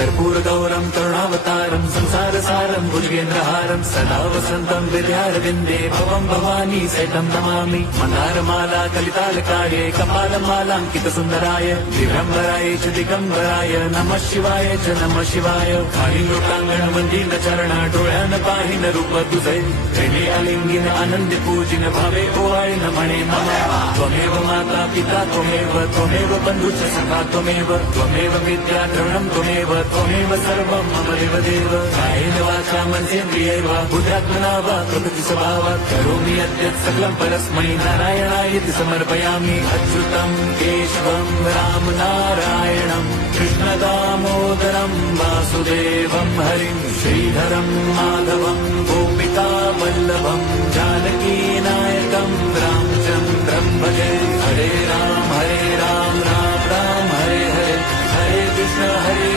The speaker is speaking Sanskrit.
कर्पूरगौरं करुणावतारं संसारसारं भुजगेन्द्रहारं सदा वसन्तं विद्यारविन्दे भवं भवानी सहितं नमामि। मन्दारमाला कलितालकाये कपालमालाङ्कितसुन्दराय दिगम्बराय च दिगम्बराय नमः शिवाय च नमः शिवाय। खाली लोकांगण मंदिर चरण डोळ्यान पाहिन रूप तुझे प्रेमे अलिंगिन आनंद पूजिन भावे ओवाळीन म्हणे मम त्वमेव माता पिता त्वमेव बंधुश्च सखा त्वमेव विद्या द्रविणं त्वमेव सर्वं मम देव कायेन वाचा मनसेन्द्रियैर् वा बुद्ध्यात्मना वा प्रकृति स्वभावात् करोमि यद्यत् सकलं परस्मै नारायणायति समर्पयामि। अच्युतं केशवं राम नारायणं कृष्णदामोदरं वासुदेवं हरिं श्रीधरं माधवं गोपिका वल्लभं जानकीनायकं रामचन्द्रं भजे। हरे राम राम राम हरे हरे, हरे कृष्ण हरे